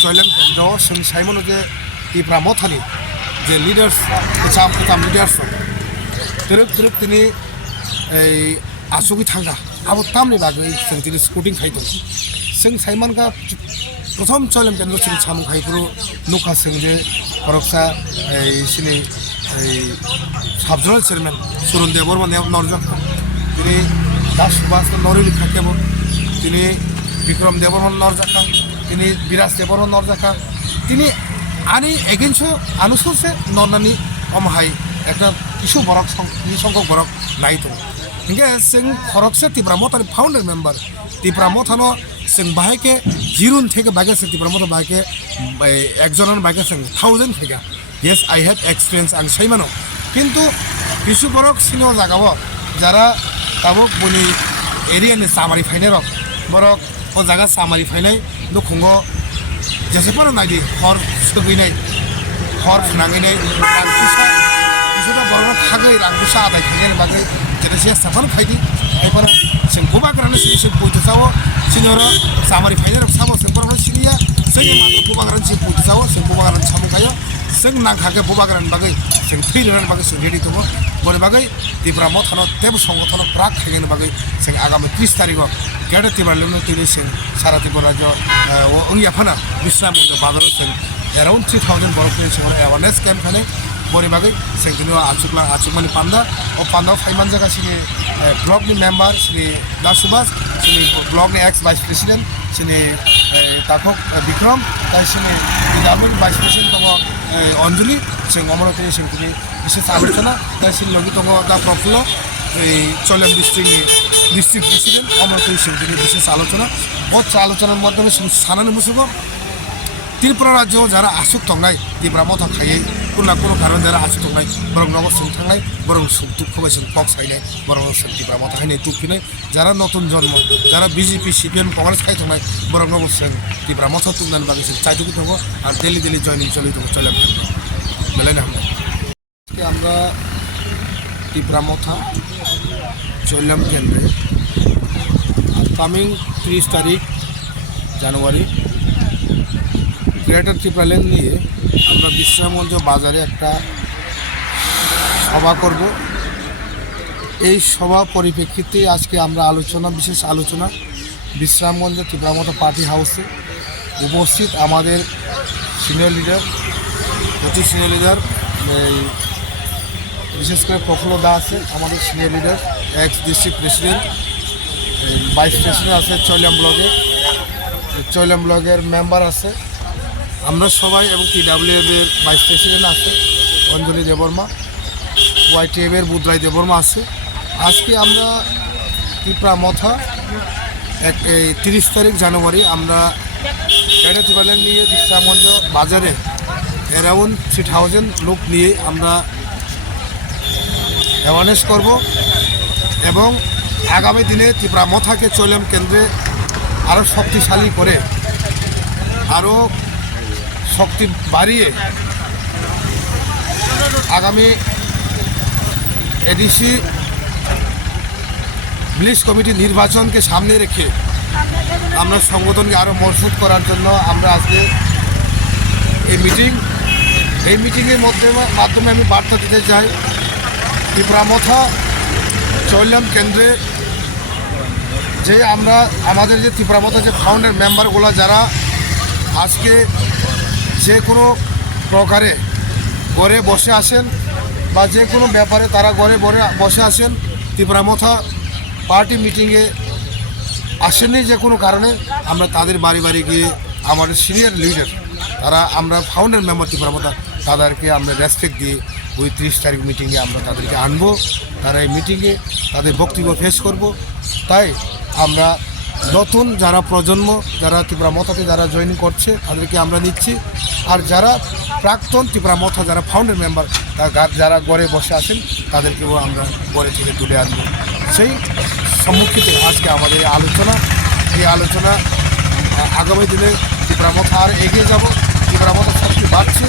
Soilam Kendro, Sing Simon of the Tipra Mothani, the leaders, the Sam leaders. Turuk a Asuki Tanga, our family baggy, Sentry Scooting Haito. Sing Simon got some Soilam Kendro, Sing Sam Haito, Nuka Singde, Oroxa, a Sine, a Subjournal Chairman, Surun de Borman of Norja. Today, Dash was the Nori Kakabo, today, Vikram Deborah Norjaka. তিনি বিরাজ দেবর নরজাকা তিনি আনি এগেন্সো আনুসে ননানি অমহাই একটা কিছু বরক সংখ্যক বরক নাইতো হিংগে जों খরকসে তিব্রামতার ফাউন্ডার মেম্বার তিব্রামতানো जों বাহাইকে জিরুন থেকে বাগেছে তিব্রামতা বাহাইকে একজনের বাগেছে 1000 থেকে ইয়েস আই হ্যাভ এক্সপেরিয়েন্স আং সাইমানো কিন্তু কিছু বরক সিনো জাগাও যারা তাবক বনি এরিয়ানি সামারি ফাইনার বরক ও জায়গা সামারি ফাইনাই দুখুঙ্গো যেসেপর নাইদি হর সগৈনাই হর ফুনাঙैनाय রাংকুসা কিছুটা বড় থাগৈ রাংকুসা আদায় খাইনাय বাগै যেটা সে সাফান খাইদি এরপর जों गोबाग्रानो सिसे पयथासाव सिनियर सामारि फाइनार सामो सेपरनो सिनिया जोंनि मागो गोबाग्रानो सि पयथासाव जों गोबाग्रानो सामो खायो जों नांखागे गोबाग्रानो बागै जों थैरोनो बागै जों रेडि दङ बने बागै तिब्रा मथानो तेब संगठन प्राक खायनो बागै जों आगामी 30 तारिखआव गेट तिब्रालेनो तिनि जों सारा तिब्रा राज्य उनियाफाना बिस्राम बाजाराव जों around 3000 बरफनि जों एवारनेस कैम्प खाने बने बागै जों दिनो आचुकमानि पान्दा ओ पान्दा फाइमान जागासिनो ब्लकनि मेम्बार श्री दास सुभाष श्री ब्लकनि एक्स भाइस प्रेसिडेन्ट श्री ताथक बिक्रम ताइसिनि डिपार्टमेन्ट भाइस प्रेसिडेन्ट दङ अञ्जलि जों अमरते जों दिनै बिशेष आलोचना ताइसिनि लगे दङ दा प्रफुल्ल चलेम डिस्ट्रिक्ट प्रेसिडेन्ट अमरते जों दिनै बिशेष आलोचना बहुत आलोचनार माध्यमे जों सानानो मुसुगो त्रिपुरा राज्योआव যারা आसुक थांनाय तिब्रा मथा खायै कुना कुनो कारण যারা आसुक थांनाय बरं नगद जों थांनाय बरं सुख खबायसन पक सायनाय बरं जों तिब्रा मथा खायनाय तुखिनाय যারা নতুন জন্ম যারা বিজেপি সিপিএম কংগ্রেস খাই थांनाय बरं नगद जों तिब्रा मथा तुंगनानै बागै जों चाइदुकु दङ আর डेली जयनिं चलि दङ चलेम मेलायनो हामबाय আজকে আমরা तिब्रा मथा চলেম কেন্দ্রে কামিং 30 তারিখ জানুয়ারি গ্রেটার ত্রিপুরাল্যান্ড নিয়ে আমরা বিশ্রামগঞ্জ বাজারে একটা সভা করব এই সভা পরিপ্রেক্ষিতে আজকে আমরা বিশেষ আলোচনা বিশ্রামগঞ্জ ত্রিপুরামতা পার্টি হাউসে উপস্থিত আমাদের সিনিয়র লিডার প্রচুর সিনিয়র লিডার বিশেষ করে প্রফুল্ল দা আছে আমাদের senior leader x district president vice president আছে চৈলাম ব্লগের মেম্বার আছে আমরা সবাই এবং টিডব্লিউএফ এর ভাইস প্রেসিডেন্ট আছে অঞ্জলি দেববর্মা ওয়াইটিএফ এর বুধরাই দেববর্মা আছে আজকে আমরা ত্রিপুরা মথা 30 তারিখ জানুয়ারি আমরা গ্রেটার ত্রিপুরাল্যান্ড নিয়ে বিশ্রামগঞ্জ বাজারে অ্যারাউন্ড 3000 লোক নিয়ে আমরা অ্যাওয়ারনেস করব এবং আগামী দিনে ত্রিপুরা মথাকে চৈলাম কেন্দ্রে আরও শক্তিশালী করে আরও শক্তি বাড়িয়ে আগামী এডিসি ভিলেজ কমিটি নির্বাচনকে সামনে রেখে আমরা সংগঠনকে আরও মজবুত করার জন্য আমরা আজকে এই মিটিংয়ের মাধ্যমে আমি বার্তা দিতে চাই ত্রিপুরা মথা চৈলাম কেন্দ্রে যে আমরা আমাদের যে ত্রিপুরা মথা যে ফাউন্ডার মেম্বারগুলো যারা আজকে যে কোনো প্রকারে ঘরে বসে আসেন বা যে কোনো ব্যাপারে তারা ঘরে বসে আসেন ত্রিপুরা মথা পার্টি মিটিংয়ে আসেননি যে কোনো কারণে আমরা তাদের বাড়ি গিয়ে আমাদের সিনিয়র লিডার তারা আমরা ফাউন্ডার মেম্বার ত্রিপুরা মথা তাদেরকে আমরা রেসপেক্ট দিয়ে ওই 30 তারিখ মিটিংয়ে আমরা তাদেরকে আনবো তারা এই মিটিংয়ে তাদের বক্তব্য পেশ করব তাই আমরা নতুন যারা প্রজন্ম যারা ত্রিপুরা মথাতে যারা জয়েন করছে তাদেরকে আমরা নিচ্ছি আর যারা প্রাক্তন ত্রিপুরা মথা যারা ফাউন্ডার মেম্বার যারা ঘরে বসে আছেন তাদেরকেও আমরা ঘরে থেকে তুলে আনবো সেই সম্মুখীতে আজকে আমাদের এই আলোচনা। এই আলোচনা আগামী দিনে ত্রিপুরা মথা আর এগিয়ে যাব। ত্রিপুরা মথা শক্তি বাড়ছে,